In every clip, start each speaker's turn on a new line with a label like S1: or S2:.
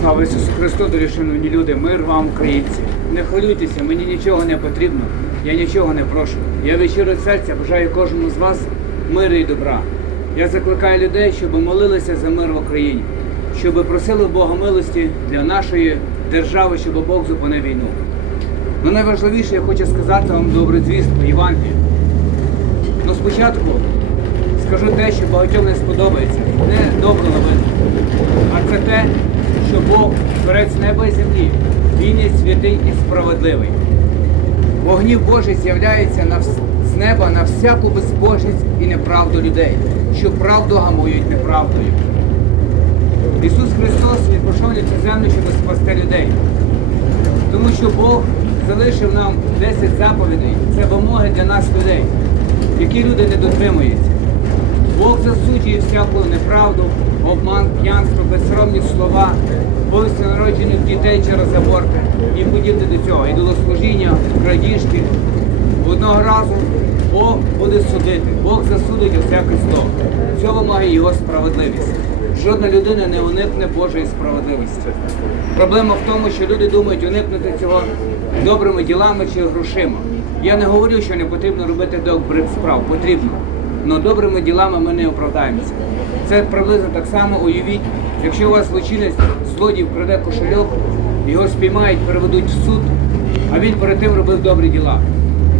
S1: Слава Ісусу Христу, дорогі шановні люди, мир вам, українці. Не хвилюйтеся, мені нічого не потрібно, я нічого не прошу. Я від щирого серця бажаю кожному з вас миру і добра. Я закликаю людей, щоб молилися за мир в Україні, щоб просили Бога милості для нашої держави, щоб Бог зупинив війну. Ну найважливіше, я хочу сказати вам добру звістку Євангелію. Ну спочатку скажу те, що багатьом не сподобається. Не добру новину, а це те, що Бог, творець неба і землі, він є святий і справедливий. Вогнів Божий з'являється на вс- з неба на всяку безбожність і неправду людей, що правду гамують неправдою. Ісус Христос Він прийшов на цю землю, щоб спасти людей. Тому що Бог залишив нам 10 заповідей, це вимоги для нас людей, які люди не дотримуються. Бог засуджує всяку неправду, обман, п'янство, безсоромні слова, вбивство народжених дітей через аборти і подібне до цього, ідолослужіння, крадіжки. Одного разу Бог буде судити, Бог засудить усяке зло. Цього вимагає його справедливість. Жодна людина не уникне Божої справедливості. Проблема в тому, що люди думають уникнути цього добрими ділами чи грошима. Я не говорю, що не потрібно робити добрих справ, потрібно. Але добрими ділами ми не оправдаємося. Це приблизно так само уявіть, якщо у вас злочинець злодій вкраде кошельок, його спіймають, переведуть в суд, а він перед тим робив добрі діла.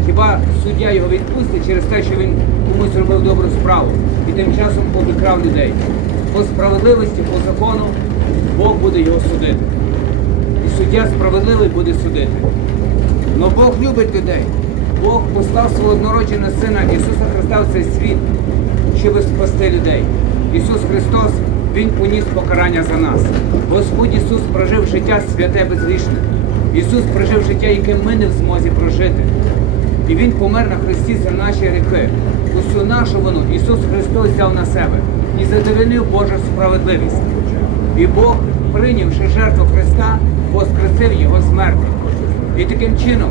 S1: Хіба суддя його відпустить через те, що він комусь робив добру справу і тим часом обікрав людей? По справедливості, по закону Бог буде його судити. І суддя справедливий буде судити. Но Бог любить людей. Бог послав свого однородженого Сина Ісуса Христа в цей світ, щоб спасти людей. Ісус Христос, Він поніс покарання за нас. Господь Ісус прожив життя святе безгрішне. Ісус прожив життя, яке ми не в змозі прожити. І Він помер на Христі за наші гріхи. Усю нашу вину Ісус Христос взяв на себе і задовольнив Божу справедливість. І Бог, прийнявши жертву Христа, воскресив Його смерті. І таким чином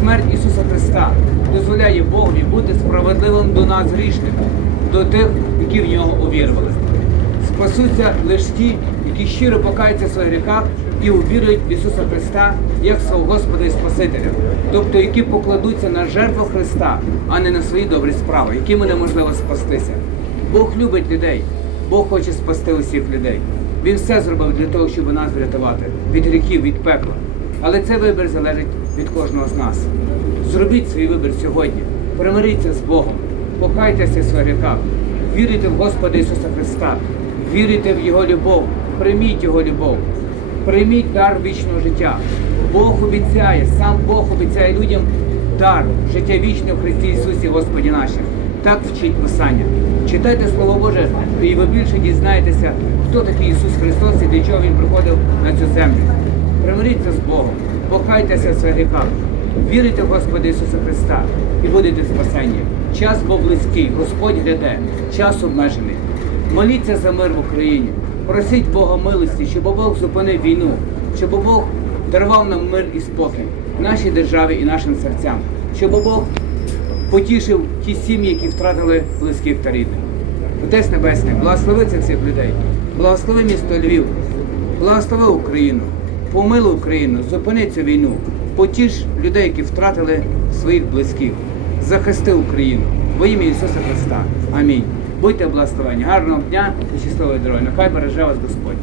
S1: смерть Ісуса Христа дозволяє Богові бути справедливим до нас грішних, до тих, які в нього увірували. Спасуться лише ті, які щиро покаються в своїх гріхах і увірують в Ісуса Христа як свого Господа і Спасителя, тобто які покладуться на жертву Христа, а не на свої добрі справи, якими неможливо спастися. Бог любить людей, Бог хоче спасти усіх людей. Він все зробив для того, щоб нас врятувати від гріхів, від пекла. Але цей вибір залежить від кожного з нас. Зробіть свій вибір сьогодні, примиріться з Богом, покайтеся своїх гріхах, вірите в Господа Ісуса Христа, вірите в Його любов, прийміть Його любов, прийміть дар вічного життя. Бог обіцяє, сам Бог обіцяє людям дар життя вічне в Христі Ісусі Господі нашим. Так вчить Писання. Читайте Слово Боже, і ви більше дізнаєтеся, хто такий Ісус Христос і для чого Він приходив на цю землю. Примиріться з Богом, покайтеся в своїх гріхах, вірите в Господа Ісуса Христа і будете спасені. Час був близький, Господь гляде, час обмежений. Моліться за мир в Україні, просіть Бога милості, щоб Бог зупинив війну, щоб Бог дарував нам мир і спокій нашій державі і нашим серцям, щоб Бог потішив ті сім'ї, які втратили близьких та рідних. Отець Небесний, благослови цих людей, благослови місто Львів, благослови Україну, помилуй Україну, зупини цю війну, потіш людей, які втратили своїх близьких, захисти Україну во ім'я Ісуса Христа. Амінь. Будьте благословені. Гарного дня і щасливої дороги. Нехай береже вас Господь.